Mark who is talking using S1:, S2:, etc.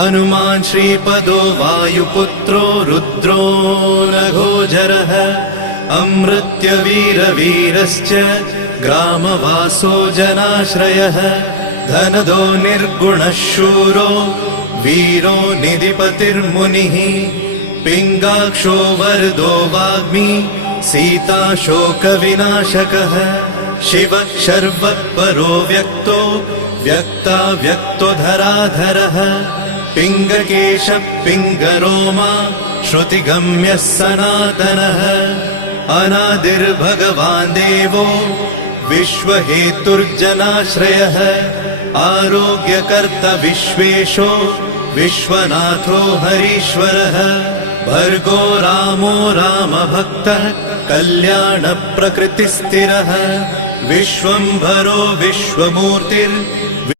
S1: हनुमान् श्रीपदो वायुपुत्रो रुद्रो नघोजरः अमृत्यवीरवीरश्च ग्रामवासो जनाश्रयः धनदो निर्गुणः शूरो वीरो निधिपतिर्मुनिः पिङ्गाक्षो वरदो वाग्मी सीता शोकविनाशकः शिवः शर्वः परो व्यक्तो व्यक्ता व्यक्तो धराधरः पिङ्गकेशः पिङ्गरोमा श्रुतिगम्यः सनातनः। अनादिर्भगवान् देवो विश्वहेतुर्जनाश्रयः। आरोग्यकर्त विश्वेशो विश्वनाथो हरीश्वरः। भर्गो रामो रामभक्तः कल्याणप्रकृतिस्थिरः। विश्वम्भरो विश्वमूर्तिर्